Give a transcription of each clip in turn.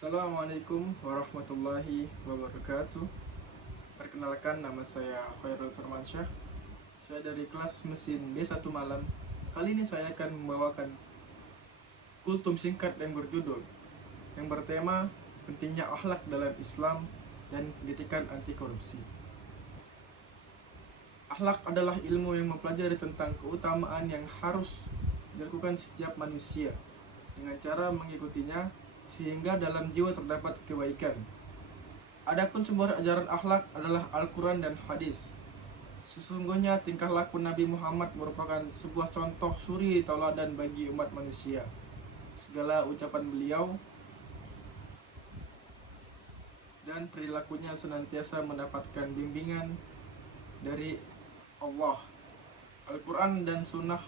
Assalamualaikum warahmatullahi wabarakatuh. Perkenalkan, nama saya Khairul Firmansyah. Saya dari kelas mesin B1 Malam. Kali ini saya akan membawakan kultum singkat yang berjudul yang bertema pentingnya akhlak dalam Islam dan pendidikan anti korupsi. Akhlak adalah ilmu yang mempelajari tentang keutamaan yang harus dilakukan setiap manusia dengan cara mengikutinya sehingga dalam jiwa terdapat kebaikan. Adapun sumber ajaran akhlak adalah Al-Quran dan hadis. Sesungguhnya tingkah laku Nabi Muhammad merupakan sebuah contoh suri tauladan bagi umat manusia. Segala ucapan beliau dan perilakunya senantiasa mendapatkan bimbingan dari Allah. Al-Quran dan Sunnah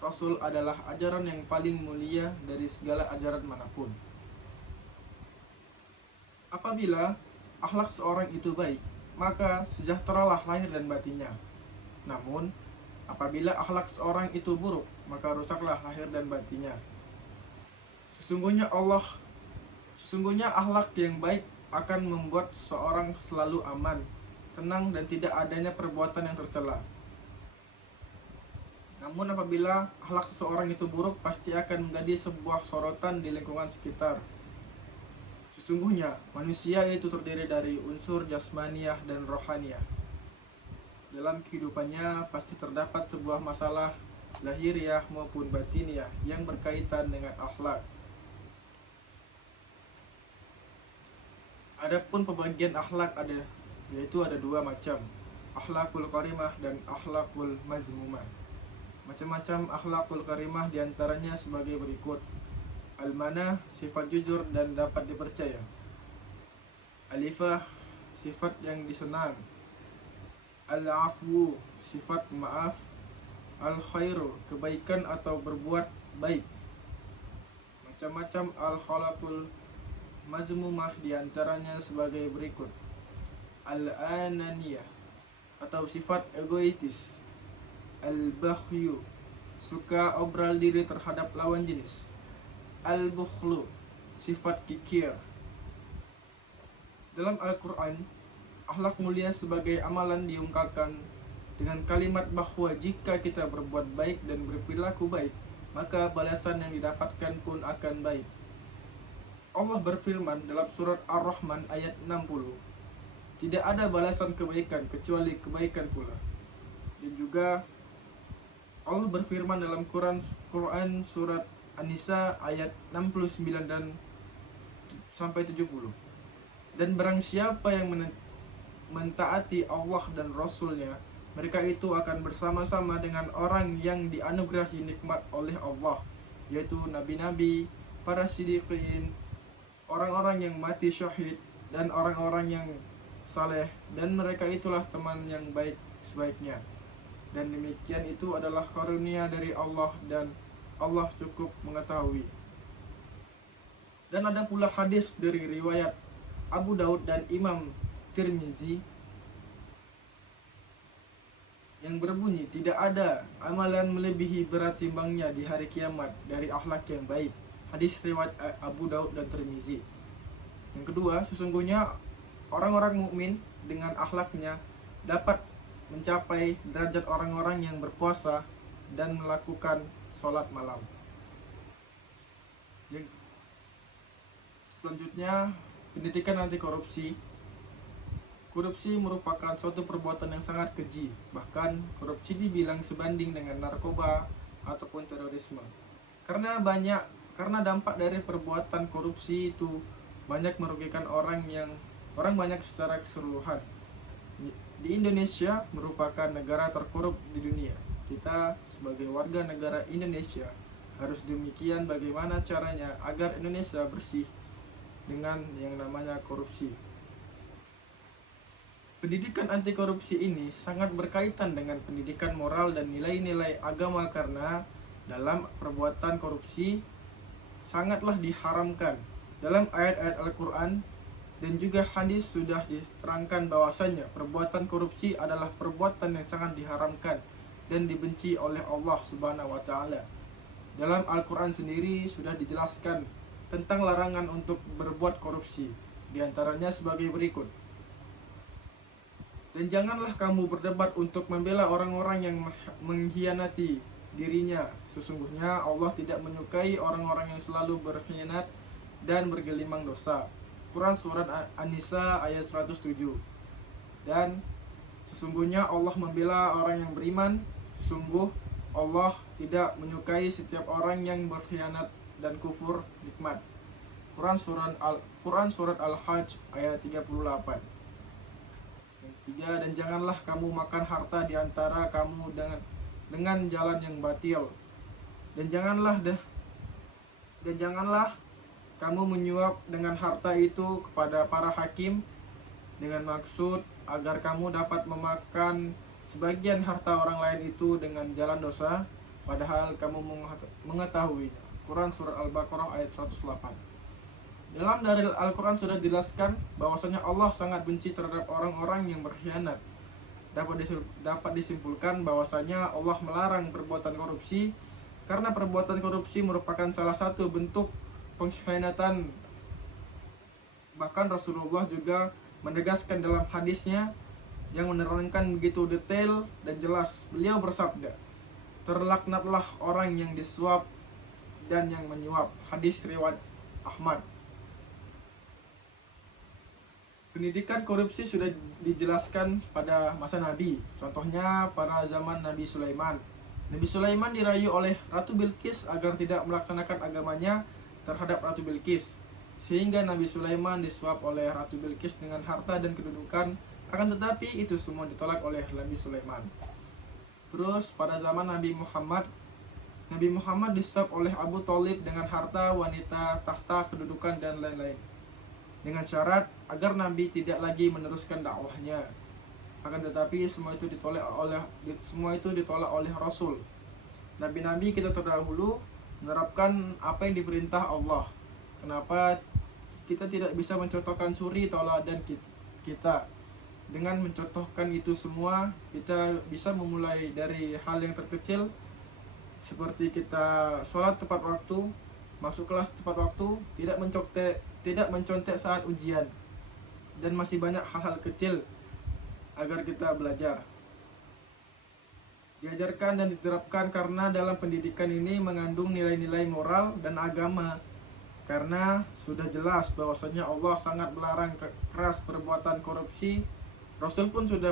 Rasul adalah ajaran yang paling mulia dari segala ajaran manapun. Apabila akhlak seorang itu baik, maka sejahteralah lahir dan batinnya. Namun, apabila akhlak seorang itu buruk, maka rusaklah lahir dan batinnya. Sesungguhnya akhlak yang baik akan membuat seorang selalu aman, tenang, dan tidak adanya perbuatan yang tercela. Namun apabila akhlak seseorang itu buruk, pasti akan menjadi sebuah sorotan di lingkungan sekitar. Sesungguhnya manusia itu terdiri dari unsur jasmaniyah dan rohaniyah. Dalam kehidupannya pasti terdapat sebuah masalah lahiriah maupun batiniah yang berkaitan dengan akhlak. Adapun pembagian akhlak yaitu ada dua macam, akhlakul karimah dan akhlakul mazmumah. Macam-macam akhlakul karimah diantaranya sebagai berikut: al-manah, sifat jujur dan dapat dipercaya. Alifah, sifat yang disenang. Al-afwu, sifat maaf. Al-khairu, kebaikan atau berbuat baik. Macam-macam al-khalaqul mazmumah diantaranya sebagai berikut: al-ananiyah, atau sifat egoitis. Al-bakhyu, suka obral diri terhadap lawan jenis. Al-bukhlu, sifat kikir. Dalam Al-Quran, akhlak mulia sebagai amalan diungkapkan dengan kalimat bahwa jika kita berbuat baik dan berperilaku baik, maka balasan yang didapatkan pun akan baik. Allah berfirman dalam surat Ar-Rahman ayat 60, tidak ada balasan kebaikan kecuali kebaikan pula. Dan juga Allah berfirman dalam Quran surat An-Nisa ayat 69 dan sampai 70. Dan barang siapa yang mentaati Allah dan Rasulnya, mereka itu akan bersama-sama dengan orang yang dianugerahi nikmat oleh Allah, yaitu nabi-nabi, para siddiqin, orang-orang yang mati syahid, dan orang-orang yang saleh, dan mereka itulah teman yang baik sebaiknya. Dan demikian itu adalah karunia dari Allah dan Allah cukup mengetahui. Dan ada pula hadis dari riwayat Abu Daud dan Imam Tirmizi yang berbunyi, tidak ada amalan melebihi berat timbangnya di hari kiamat dari akhlak yang baik. Hadis riwayat Abu Daud dan Tirmizi. Yang kedua, sesungguhnya orang-orang mukmin dengan akhlaknya dapat mencapai derajat orang-orang yang berpuasa dan melakukan sholat malam. Selanjutnya, pendidikan anti korupsi. Korupsi merupakan suatu perbuatan yang sangat keji. Bahkan korupsi dibilang sebanding dengan narkoba ataupun terorisme. Karena dampak dari perbuatan korupsi itu banyak merugikan orang banyak secara keseluruhan. Di Indonesia merupakan negara terkorup di dunia. Kita sebagai warga negara Indonesia harus demikian bagaimana caranya agar Indonesia bersih dengan yang namanya korupsi. Pendidikan anti korupsi ini sangat berkaitan dengan pendidikan moral dan nilai-nilai agama, karena dalam perbuatan korupsi sangatlah diharamkan. Dalam ayat-ayat Al-Quran dan juga hadis sudah diterangkan bahwasanya perbuatan korupsi adalah perbuatan yang sangat diharamkan dan dibenci oleh Allah Subhanahu wa taala. Dalam Al-Quran sendiri sudah dijelaskan tentang larangan untuk berbuat korupsi, di antaranya sebagai berikut. Dan janganlah kamu berdebat untuk membela orang-orang yang mengkhianati dirinya. Sesungguhnya Allah tidak menyukai orang-orang yang selalu berkhianat dan bergelimang dosa. Quran Surat An-Nisa ayat 107. Dan sesungguhnya Allah membela orang yang beriman. Sesungguh Allah tidak menyukai setiap orang yang berkhianat dan kufur nikmat. Quran Surat Al-Hajj ayat 38. Dan janganlah kamu makan harta di antara kamu dengan jalan yang batil. Dan janganlah kamu menyuap dengan harta itu kepada para hakim dengan maksud agar kamu dapat memakan sebagian harta orang lain itu dengan jalan dosa, padahal kamu mengetahuinya. Quran Surat Al-Baqarah ayat 108. Dalam dalil Al-Quran sudah dijelaskan bahwasanya Allah sangat benci terhadap orang-orang yang berkhianat. Dapat disimpulkan bahwasanya Allah melarang perbuatan korupsi karena perbuatan korupsi merupakan salah satu bentuk pengkhianatan. Bahkan Rasulullah juga menegaskan dalam hadisnya yang menerangkan begitu detail dan jelas. Beliau bersabda, "Terlaknatlah orang yang disuap dan yang menyuap." Hadis riwayat Ahmad. Pendidikan korupsi sudah dijelaskan pada masa Nabi. Contohnya pada zaman Nabi Sulaiman. Nabi Sulaiman dirayu oleh Ratu Bilqis agar tidak melaksanakan agamanya terhadap Ratu Bilqis, sehingga Nabi Sulaiman disuap oleh Ratu Bilqis dengan harta dan kedudukan. Akan tetapi itu semua ditolak oleh Nabi Sulaiman. Terus pada zaman Nabi Muhammad disuap oleh Abu Thalib dengan harta, wanita, tahta, kedudukan, dan lain-lain, dengan syarat agar Nabi tidak lagi meneruskan dakwahnya. Akan tetapi semua itu ditolak oleh Rasul. Nabi-nabi kita terdahulu menerapkan apa yang diperintah Allah. Kenapa kita tidak bisa mencontohkan suri tauladan kita? Dengan mencontohkan itu semua, kita bisa memulai dari hal yang terkecil, seperti kita sholat tepat waktu, masuk kelas tepat waktu, tidak mencontek saat ujian, dan masih banyak hal-hal kecil agar kita belajar, diajarkan dan diterapkan, karena dalam pendidikan ini mengandung nilai-nilai moral dan agama. Karena sudah jelas bahwasanya Allah sangat melarang keras perbuatan korupsi. Rasul pun sudah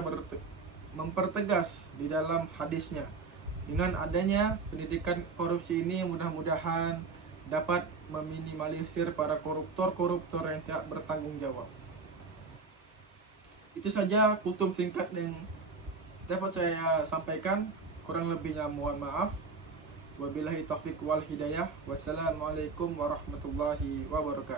mempertegas di dalam hadisnya. Dengan adanya pendidikan korupsi ini, mudah-mudahan dapat meminimalisir para koruptor yang tidak bertanggung jawab. Itu saja kultum singkat yang dapat saya sampaikan. Kurang lebihnya mohon maaf. Wabillahi taufiq wal hidayah. Wassalamualaikum warahmatullahi wabarakatuh.